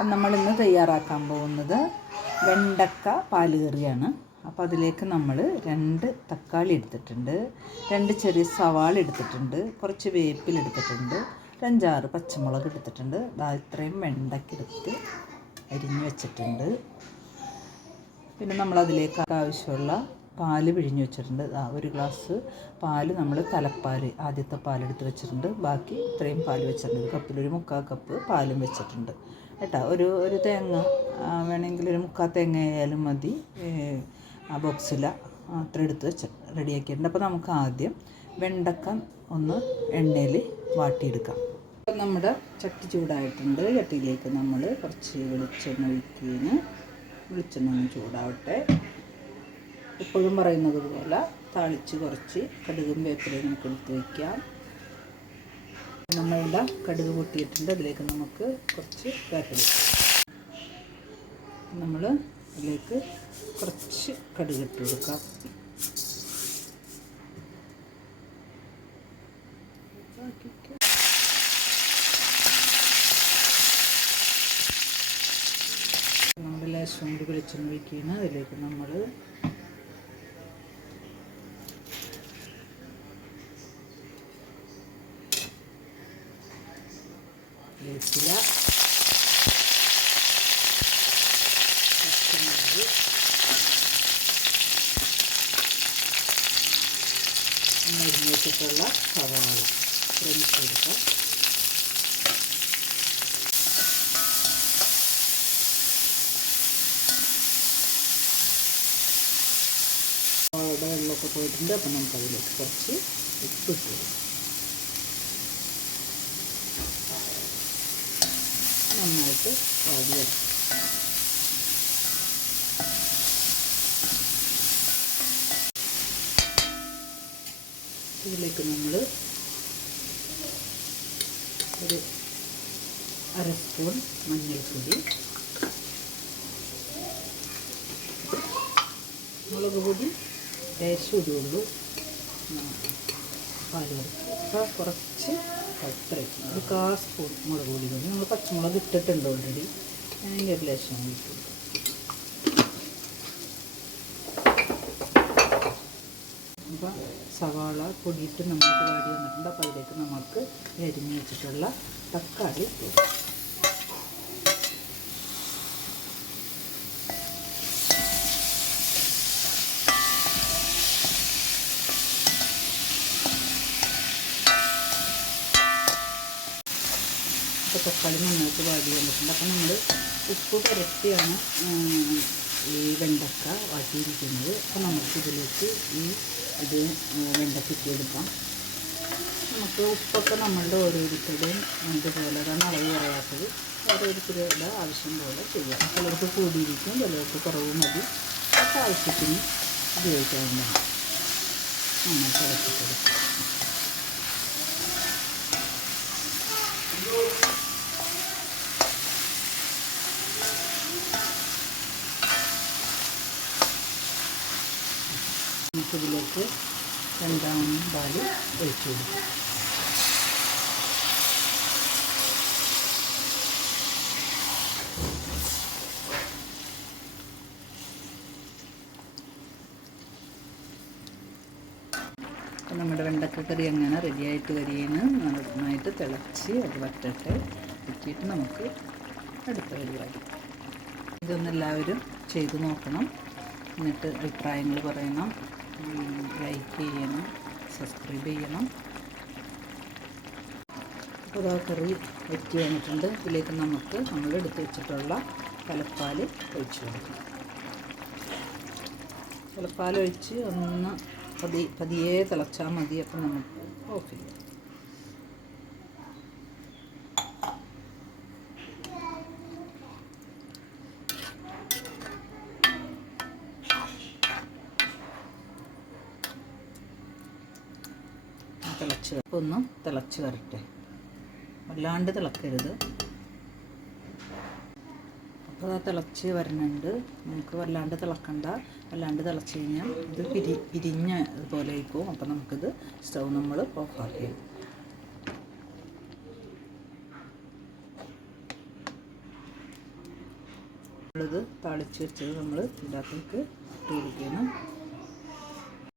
അപ്പം നമ്മളിന്ന് തയ്യാറാക്കാൻ പോകുന്നത് വെണ്ടക്ക പാലുകറിയാണ്. അപ്പോൾ അതിലേക്ക് നമ്മൾ 2 തക്കാളി എടുത്തിട്ടുണ്ട്, 2 ചെറിയ സവാള എടുത്തിട്ടുണ്ട്, കുറച്ച് വേപ്പില എടുത്തിട്ടുണ്ട്, 5-6 പച്ചമുളക് എടുത്തിട്ടുണ്ട്. ഇത്രയും വെണ്ടയ്ക്ക എടുത്ത് അരിഞ്ഞ് വെച്ചിട്ടുണ്ട്. പിന്നെ നമ്മളതിലേക്ക് ആവശ്യമുള്ള പാല് പിഴിഞ്ഞ് വെച്ചിട്ടുണ്ട്. 1 ഗ്ലാസ് പാല് നമ്മൾ തലപ്പാൽ ആദ്യത്തെ പാലെടുത്ത് വെച്ചിട്ടുണ്ട്. ബാക്കി ഇത്രയും പാൽ വെച്ചിട്ടുണ്ട്. കപ്പിലൊരു 3/4 കപ്പ് പാലും വെച്ചിട്ടുണ്ട് കേട്ടോ. ഒരു തേങ്ങ വേണമെങ്കിൽ ഒരു 3/4 തേങ്ങ ആയാലും മതി. ആ ബോക്സിൽ അത്ര എടുത്ത് വെച്ച് റെഡിയാക്കിയിട്ടുണ്ട്. അപ്പോൾ നമുക്ക് ആദ്യം വെണ്ടക്ക ഒന്ന് എണ്ണയിൽ വാട്ടിയെടുക്കാം. അപ്പം നമ്മുടെ ചട്ടി ചൂടായിട്ടുണ്ട്. ചട്ടിയിലേക്ക് നമ്മൾ കുറച്ച് വെളിച്ചെണ്ണ ഒഴിക്കുകയാണ്. വെളിച്ചെണ്ണ ഒന്ന് ചൂടാവട്ടെ. എപ്പോഴും പറയുന്നത് പോലെ താളിച്ച് കുറച്ച് കടുകും വേപ്പിലയും നമുക്ക് എടുത്ത് വയ്ക്കാം. നമ്മളുടെ കടുക് പൊട്ടിയിട്ടുണ്ട്. അതിലേക്ക് നമുക്ക് കുറച്ച് വേപ്പില നമ്മൾ അതിലേക്ക് കുറച്ച് കടുക് ഇട്ട് കൊടുക്കാം. നമ്മൾ ലേശം കൊണ്ട് വെളിച്ചെണ്ണ ഒഴിക്കുകയാണ്. അതിലേക്ക് നമ്മൾ വേപ്പില, പച്ചമുളക്, അരിഞ്ഞ് വെച്ചിട്ടുള്ള സവാള എടുക്കാം. സവാളയുടെ വെള്ളമൊക്കെ പോയിട്ടുണ്ട്. അപ്പം നമുക്കതിലേക്ക് കുറച്ച് ഉപ്പിട്ട് കൊടുക്കാം. നന്നായിട്ട് വാടി വരും. ഇതിലേക്ക് നമ്മൾ ഒരു 1/2 സ്പൂൺ മഞ്ഞൾപ്പൊടി, മുളക് പൊടി ലേശം ഇടുള്ളൂ. പാല് അപ്പോൾ കുറച്ച് അത്രയും ഒരു 1/4 സ്പൂൺ മുളക് പൊടി മതി. നമ്മൾ പച്ചമുളക് ഇട്ടിട്ടുണ്ട് ഓൾറെഡി. അതിൻ്റെ ഒരു ലേശം ഇട്ടുണ്ട്. അപ്പോൾ സവാള പൊടിയിട്ട് നമുക്ക് വാടി വന്നിട്ടുണ്ട്. അപ്പോൾ അതിലേക്ക് നമുക്ക് അരിഞ്ഞ് വെച്ചിട്ടുള്ള തക്കാളി ഇപ്പോൾ തക്കാളി നന്നായിട്ട് വാടി വന്നിട്ടുണ്ട്. അപ്പോൾ നമ്മൾ ഉപ്പ് പുരട്ടിയാണ് ഈ വെണ്ടക്ക വാട്ടിയിരിക്കുന്നത്. അപ്പോൾ നമുക്കിതിലേക്ക് വെണ്ടക്ക ഇട്ടെടുക്കാം. നമുക്ക് ഉപ്പൊക്കെ നമ്മളുടെ ഓരോരുത്തരുടെയും അതുപോലെയാണ് അളവ് പറയാത്തത്. ഓരോരുത്തരുടെ ആവശ്യം പോലെ ചെയ്യാം. ചിലർക്ക് കൂടിയിരിക്കും, ചിലർക്ക് കുറവ് മതി. ഒക്കെ ആവശ്യത്തിന് ഉപയോഗിക്കാവുന്നതാണ്. നന്നായിട്ട് ഇളക്കിക്കൊടുക്കാം. നമുക്കിതിലേക്ക് 2 പാല് ഒഴിച്ചു കൊടുക്കാം. അപ്പം നമ്മുടെ വെണ്ടക്ക കറി അങ്ങനെ റെഡിയായിട്ട് വരികയാണ്. നന്നായിട്ട് തിളച്ച് അത് വറ്റട്ടെ. വറ്റിയിട്ട് നമുക്ക് അടുത്ത പരിപാടി. ഇതൊന്നെല്ലാവരും ചെയ്ത് നോക്കണം. എന്നിട്ട് അഭിപ്രായങ്ങൾ പറയണം. ലൈക്ക് ചെയ്യണം, സബ്സ്ക്രൈബ് ചെയ്യണം. അപ്പോൾ ആ കറി വറ്റി വന്നിട്ടുണ്ട്. ഇതിലേക്ക് നമുക്ക് നമ്മൾ എടുത്ത് വെച്ചിട്ടുള്ള തലപ്പാൽ ഒഴിച്ച് കൊടുക്കണം. തലപ്പാൽ ഒഴിച്ച് ഒന്ന് പതിയെ തിളച്ചാൽ മതി. അപ്പം നമുക്ക് ഓഫ് ചെയ്യാം. ഒന്ന് തിളച്ച് വരട്ടെ. വല്ലാണ്ട് തിളക്കരുത്. അപ്പോൾ തിളച്ച് വരുന്നുണ്ട്. നമുക്ക് വല്ലാണ്ട് തിളക്കണ്ട. വല്ലാണ്ട് തിളച്ച് കഴിഞ്ഞാൽ ഇത് പിരിഞ്ഞ പോലെ ആയിപ്പോവും. അപ്പോൾ നമുക്കിത് സ്റ്റൗ നമ്മൾ ഓഫാക്കി. ഉള്ളത് താളിച്ച് വെച്ചത് നമ്മൾ ഇതിനകത്തേക്ക് ഇട്ട് കൊടുക്കണം.